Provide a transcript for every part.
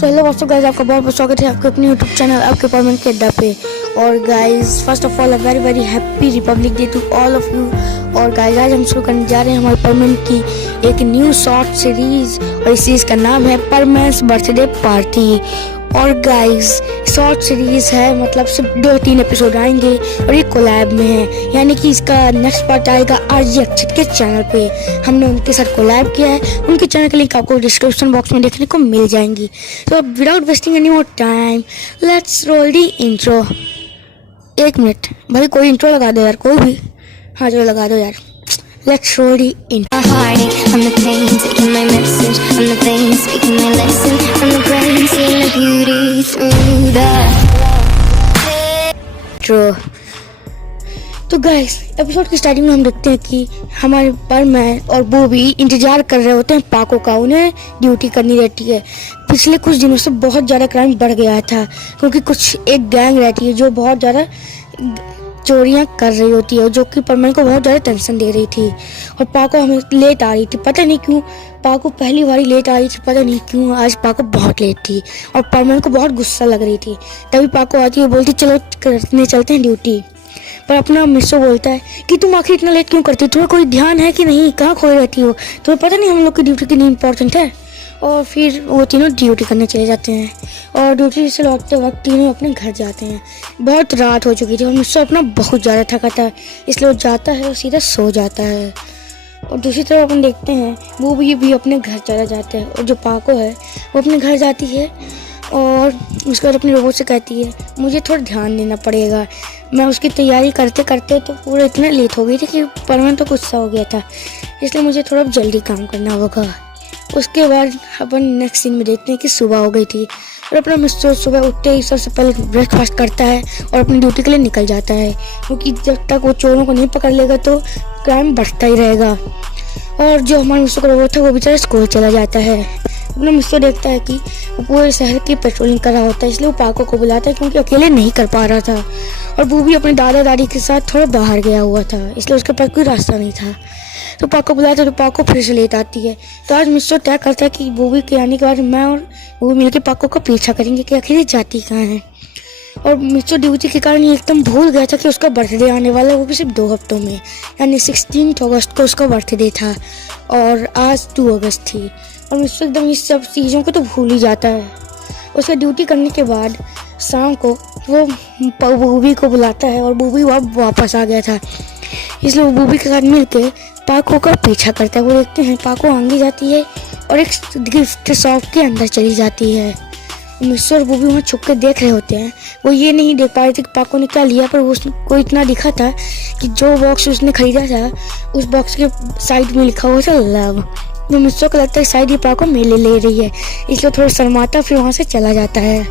Hello what's up guys, आपका बहुत बहुत स्वागत है आपके अपने यूट्यूब चैनल आपके परमानेंट के अड्डा पे। और guys first of all a very very happy Republic Day to all of you. और गाइस आज हम शुरू करने जा रहे हैं हमारे परमानेंट की एक न्यू शॉर्ट सीरीज और इस सीरीज का नाम है परमानेंट बर्थडे पार्टी। और गाइस शॉर्ट सीरीज है, मतलब सिर्फ 2-3 एपिसोड आएंगे और ये कोलैब में है, यानी कि इसका नेक्स्ट पार्ट आएगा आरजे अक्षित के चैनल पे। हमने उनके साथ कोलैब किया है, उनके चैनल के लिंक आपको डिस्क्रिप्शन बॉक्स में देखने को मिल जाएंगी। तो without wasting any more time let's roll the intro. 1 minute भाई, कोई इंट्रो लगा दो यार, कोई भी। हाँ जो लगा दो यार। Let's roll the intro. I'm the pain, taking my message. I'm the pain, speaking my lesson. I'm the brain, seeing the beauty through the intro. तो गाइस एपिसोड की स्टार्टिंग में हम देखते हैं कि हमारे परमैन और बॉबी इंतजार कर रहे होते हैं पाको का। उन्हें ड्यूटी करनी रहती है। पिछले कुछ दिनों से बहुत ज़्यादा क्राइम बढ़ गया था, क्योंकि कुछ एक गैंग रहती है जो बहुत ज़्यादा चोरियां कर रही होती है, जो कि परमैन को बहुत ज़्यादा टेंशन दे रही थी। और पाको हमें लेट आ रही थी, पता नहीं क्यों। पाको पहली बारी लेट आ रही थी, पता नहीं क्यों आज पाको बहुत लेट थी और परमैन को बहुत गुस्सा लग रही थी। तभी पाको आती है, बोलती चलो करने चलते हैं ड्यूटी। पर अपना मिस्सो बोलता है कि तुम आखिर इतना लेट क्यों करती हो, तुम्हें कोई ध्यान है कि नहीं, कहाँ खोई रहती हो, तुम्हें पता नहीं हम लोग की ड्यूटी कितनी इंपॉर्टेंट है। और फिर वो तीनों ड्यूटी करने चले जाते हैं और ड्यूटी से लौटते वक्त तीनों अपने घर जाते हैं। बहुत रात हो चुकी थी और मिस्सो अपना बहुत ज़्यादा थका था, इसलिए वो जाता है और सीधा सो जाता है। और दूसरी तरफ अपन देखते हैं वो भी अपने घर चला जाता है। और जो पाको है वो अपने घर जाती है और उसके बाद अपने रोबोट से कहती है मुझे थोड़ा ध्यान देना पड़ेगा। मैं उसकी तैयारी करते करते तो पूरा इतना लेट हो गई थी कि परमैन तो गुस्सा हो गया था, इसलिए मुझे थोड़ा जल्दी काम करना होगा। उसके बाद अपन नेक्स्ट सीन में देखते हैं कि सुबह हो गई थी और अपना मिस्टर सुबह उठते ही सबसे पहले ब्रेकफास्ट करता है और अपनी ड्यूटी के लिए निकल जाता है, क्योंकि जब तक वो चोरों को नहीं पकड़ लेगा तो क्राइम बढ़ता ही रहेगा। और जो हमारा मिस्टर का रोबोट था वो बेचारा स्कूल चला जाता है। अपना मिस्टर देखता है कि वो पूरे शहर की पेट्रोलिंग कर रहा होता है, इसलिए वो पाको को बुलाता है, क्योंकि अकेले नहीं कर पा रहा था। और वो भी अपने दादा दादी के साथ थोड़ा बाहर गया हुआ था, इसलिए उसके पास कोई रास्ता नहीं था। तो पाको बुलाता है तो पाको फिर से लेट आती है। तो आज मिस्टर तय करता है कि बॉबी के आने के बाद मैं और वो मिलकर पाको का पीछा करेंगे कि आखिर ये जाती कहाँ है। और मिस्टर ड्यूटी के कारण ये एकदम भूल गया था कि उसका बर्थडे आने वाला है, वो भी सिर्फ 2 हफ्तों में, यानी 16 अगस्त को उसका बर्थडे था और आज 2 अगस्त थी। और मिस्टर एकदम इस सब चीज़ों को तो भूल ही जाता है। उसका ड्यूटी करने के बाद शाम को वो बॉबी को बुलाता है और बॉबी वापस आ गया था, इसलिए वो बॉबी के साथ मिलकर पाको का पीछा करता है। वो देखते हैं पाको आगे जाती है और एक गिफ्ट शॉप के अंदर चली जाती है। मिस्टर और बॉबी वहाँ छुप के देख रहे होते हैं। वो ये नहीं देख पा रहे थे कि पाको ने क्या लिया, पर उसको इतना दिखा था कि जो बॉक्स उसने खरीदा था उस बॉक्स के साइड में लिखा हुआ था लव। तो मिस्टर को लगता है शायद ये पाको मेले ले रही है, इसलिए थोड़ा शर्माता फिर वहाँ से चला जाता है।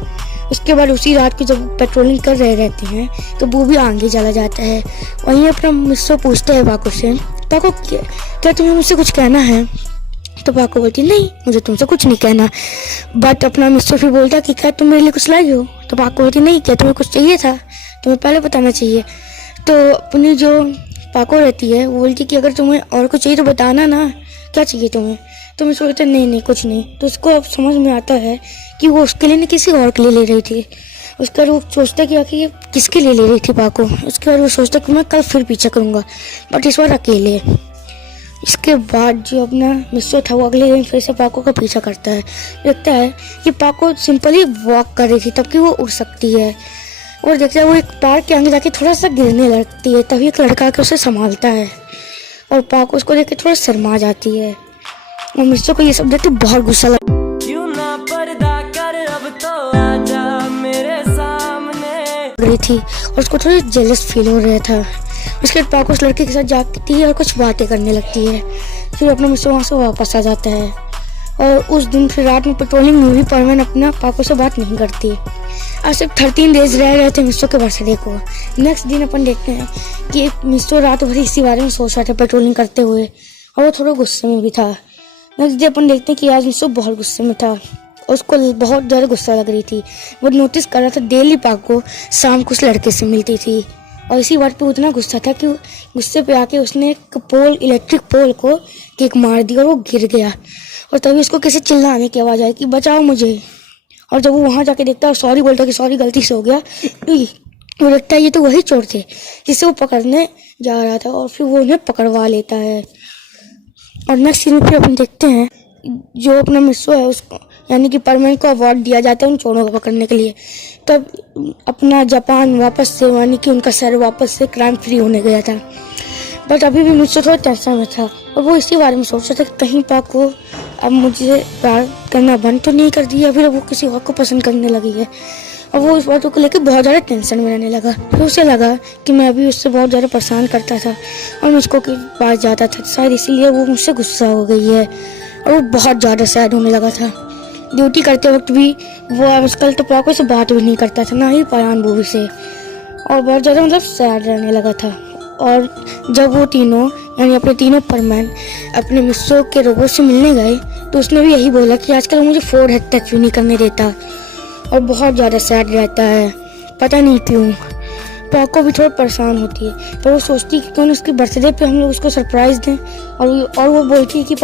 उसके बाद उसी रात को जब पेट्रोलिंग कर रहे रहते हैं तो बॉबी आगे चला जाता है। वहीं अपना मिस्टर पूछता है पाको से, पाको क्या तुम्हें मुझसे कुछ कहना है? तो पाको बोलती नहीं, मुझे तुमसे कुछ नहीं कहना। बट अपना मिस्टर फिर बोलता कि क्या तुम मेरे लिए कुछ लाई हो? तो पाको बोलती नहीं, क्या तुम्हें कुछ चाहिए था? तुम्हें पहले बताना चाहिए। तो अपनी जो पाको रहती है वो बोलती कि अगर तुम्हें और कुछ चाहिए तो बताना ना, क्या चाहिए तुम्हें? तो मैं सोचता नहीं कुछ नहीं। तो उसको अब समझ में आता है कि वो उसके लिए नहीं किसी और के लिए ले रही थी। उसका वो सोचता कि आखिर ये किसके लिए ले रही थी पाको। उसके बाद वो सोचता कि मैं कल फिर पीछा करूँगा, बट इस बार अकेले। इसके बाद जो अपना मिस्टर था वो अगले दिन फिर से पाको का पीछा करता है। देखता है कि पाको सिंपली वॉक कर रही थी तब कि वो उड़ सकती है। और देखता है वो एक पार्क के आगे जाके थोड़ा सा गिरने लगती है, तभी एक लड़का आके उसे संभालता है और पाको उसको देख के थोड़ा शर्मा जाती है। और मिस्टर को ये सब देख के बहुत गुस्सा लगा रही थी और उसको थोड़ी जेलस फील हो रहा था। उसके बाद पाको उस लड़के के साथ जाती है और कुछ बातें करने लगती है। फिर अपना मिस्टर वहाँ से वापस आ जाता है। और उस दिन फिर रात में पेट्रोलिंग में भी परमैन अपना पाको से बात नहीं करती। अब सिर्फ 13 डेज रह गए थे मिस्टर के बर्थडे को। नेक्स्ट दिन अपन देखते हैं कि मिस्टर रात भर इसी बारे में सोच रहा था पेट्रोलिंग करते हुए, और वो थोड़ा गुस्से में भी था। नेक्स्ट डे अपन देखते हैं कि आज मिस्टर बहुत गुस्से में था, उसको बहुत ज़्यादा गुस्सा लग रही थी। वो नोटिस कर रहा था डेली पाको शाम को उस लड़के से मिलती थी, और इसी बात पे उतना गुस्सा था कि गुस्से पे आके उसने एक इलेक्ट्रिक पोल को किक मार दी और वो गिर गया। और तभी उसको किसी चिल्लाने की आवाज़ आई कि बचाओ मुझे। और जब वो वहाँ जाके देखता है और सॉरी बोलता है कि सॉरी गलती से हो गया, तो वो देखता है ये तो वही चोर थे जिसे वो पकड़ने जा रहा था, और फिर वो उन्हें पकड़वा लेता है। और नेक्स्ट सीन में फिर अपन देखते हैं जो अपना मिस्सो है उसको यानी कि परमैन को अवार्ड दिया जाता है उन चोरों को पकड़ने के लिए। तब अपना जापान वापस से यानी कि उनका शहर वापस से क्राइम फ्री होने गया था, बट अभी भी मुझसे थोड़ा टेंशन में था और वो इसी बारे में सोच रहा था कि कहीं पाक को अब मुझे प्यार करना बंद तो नहीं कर दिया, फिर वो किसी और को पसंद करने लगी है। और वो इस बातों को लेकर बहुत ज़्यादा टेंशन में रहने लगा। फिर उसे लगा कि मैं अभी उससे बहुत ज़्यादा परेशान करता था और मुझको के पास जाता था, शायद इसीलिए वो मुझसे गुस्सा हो गई है। और वो बहुत ज़्यादा सैड होने लगा था। ड्यूटी करते वक्त भी वो आजकल तो पाको से बात भी नहीं करता था, ना ही पायान मूवी से, और बहुत ज़्यादा मतलब सैड रहने लगा था। और जब वो तीनों यानी अपने तीनों परमैन अपने मिस्सो के रोबोट से मिलने गए तो उसने भी यही बोला कि आजकल मुझे 4 हेड तक क्यों नहीं करने देता, और बहुत ज़्यादा सैड रहता है, पता नहीं क्यों। पाको भी थोड़ा परेशान होती है, पर वो सोचती है कि क्यों उसके बर्थडे पे हम लोग उसको सरप्राइज़ दें, और वो बोलती है कि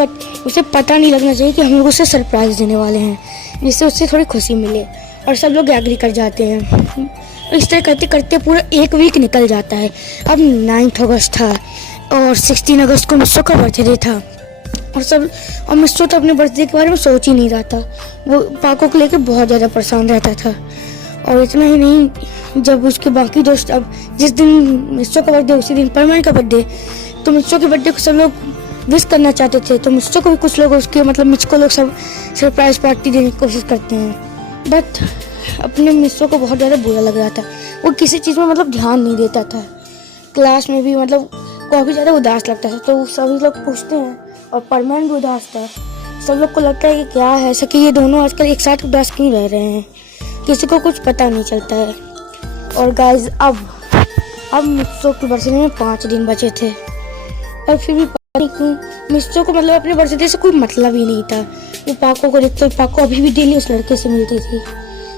उसे पता नहीं लगना चाहिए कि हम लोग उसे सरप्राइज़ देने वाले हैं, जिससे उससे थोड़ी खुशी मिले। और सब लोग एग्री कर जाते हैं। इस तरह करते करते पूरा 1 वीक निकल जाता है। अब 9 अगस्त था और 16 अगस्त को मिस्सो का बर्थडे था, और मिस्सो तो अपने बर्थडे के बारे में सोच ही नहीं रहा था। वो पाको को लेकर बहुत ज़्यादा परेशान रहता था। और इतना ही नहीं, जब उसके बाकी दोस्त अब जिस दिन मिस्सो का बर्थडे उसी दिन परमैन का बर्थडे, तो मिस्सो के बर्थडे को सब लोग विश करना चाहते थे, तो मिस्सो को भी कुछ लोग उसके मतलब मिच को लोग सब सरप्राइज पार्टी देने की कोशिश करते हैं। बट अपने मिस्सो को बहुत ज़्यादा बुरा लग रहा था, वो किसी चीज़ में मतलब ध्यान नहीं देता था। क्लास में भी मतलब काफ़ी ज़्यादा उदास लगता था, तो सभी लोग पूछते हैं और परमैन भी उदास था। सब लोग को लगता है कि क्या है ऐसा कि ये दोनों आजकल एक साथ उदास क्यों रह रहे हैं, किसी को कुछ पता नहीं चलता है। और गाइस अब मिस्सो की बर्थडे में 5 दिन बचे थे, और फिर भी पता नहीं क्यों मिस्सो को मतलब अपने बर्थडे से कोई मतलब ही नहीं था। वो पाको को देखते पाको अभी भी डेली उस लड़के से मिलती थी,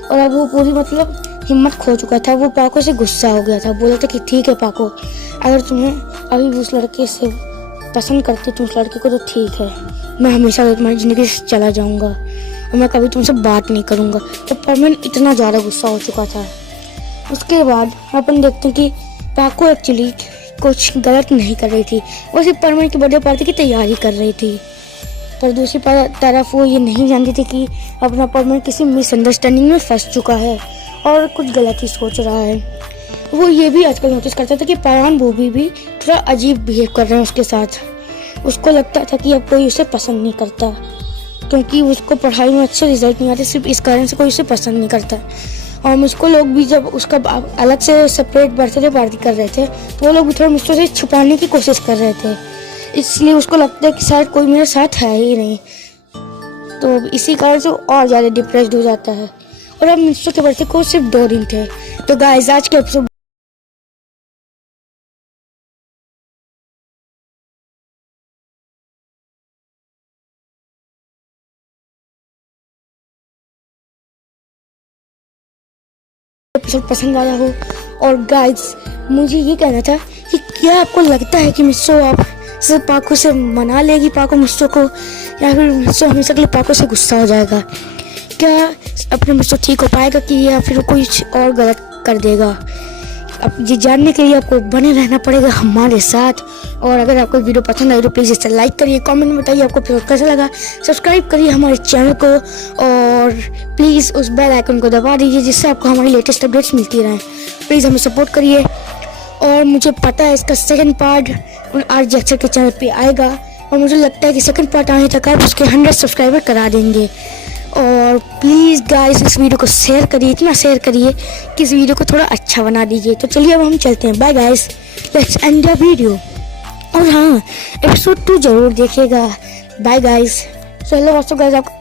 और अब वो पूरी मतलब हिम्मत खो चुका था। वो पाको से गुस्सा हो गया था, बोला था कि ठीक है पाको, अगर तुम्हें अभी भी उस लड़के से पसंद करती तुम उस लड़के को तो ठीक है, मैं हमेशा तुम्हारी ज़िंदगी से चला जाऊँगा और मैं कभी तुमसे बात नहीं करूँगा। तो परमैन इतना ज़्यादा गुस्सा हो चुका था। उसके बाद अपन देखते हैं कि पाको एक्चुअली कुछ गलत नहीं कर रही थी, वो सिर्फ परमैन की बर्थडे पार्टी की तैयारी कर रही थी। पर दूसरी तरफ वो ये नहीं जानती थी कि अपना परमैन किसी मिसअंडरस्टैंडिंग में फंस चुका है और कुछ गलत ही सोच रहा है। वो ये भी आजकल नोटिस करता था कि पायान बॉबी भी थोड़ा अजीब बिहेव कर रहे हैं उसके साथ। उसको लगता था कि अब कोई उसे पसंद नहीं करता, क्योंकि उसको पढ़ाई में अच्छे रिजल्ट नहीं आते, सिर्फ इस कारण से कोई उसे पसंद नहीं करता। और मुझको लोग भी जब उसका अलग से सेपरेट बर्थडे पार्टी कर रहे थे तो वो लोग भी थोड़ा मुझको से छुपाने की कोशिश कर रहे थे, इसलिए उसको लगता है कि शायद कोई मेरे साथ है ही नहीं, तो इसी कारण से और ज़्यादा डिप्रेस्ड हो जाता है। और अब मिस्सो के बर्थडे को सिर्फ 2 दिन थे। तो गाइस आज के एपिसोड पसंद आया हो। और गाइस मुझे ये कहना था कि क्या आपको लगता है कि मिस्सो आप सिर्फ पाको से मना लेगी पाको मिस्सो को, या फिर मिस्सो हमेशा के लिए पाको से गुस्सा हो जाएगा? क्या अपने मिस्सो ठीक हो पाएगा कि या फिर कुछ और गलत कर देगा? अब ये जानने के लिए आपको बने रहना पड़ेगा हमारे साथ। और अगर आपको वीडियो पसंद आई तो प्लीज़ इसे लाइक करिए, कमेंट में बताइए आपको फिर कैसा लगा, सब्सक्राइब करिए हमारे चैनल को, और प्लीज़ उस बेल आइकन को दबा दीजिए जिससे आपको हमारी लेटेस्ट अपडेट्स मिलती रहें। प्लीज़ हमें सपोर्ट करिए। और मुझे पता है इसका सेकंड पार्ट आरजे अक्षर के चैनल पे आएगा, और मुझे लगता है कि सेकंड पार्ट आने तक आप उसके 100 सब्सक्राइबर करा देंगे। और प्लीज़ गाइस इस वीडियो को शेयर करिए, इतना शेयर करिए कि इस वीडियो को थोड़ा अच्छा बना दीजिए। तो चलिए अब हम चलते हैं, bye guys, let's end the video. और हाँ, एपिसोड 2 जरूर देखिएगा। Bye guys. चलो गाइस, आप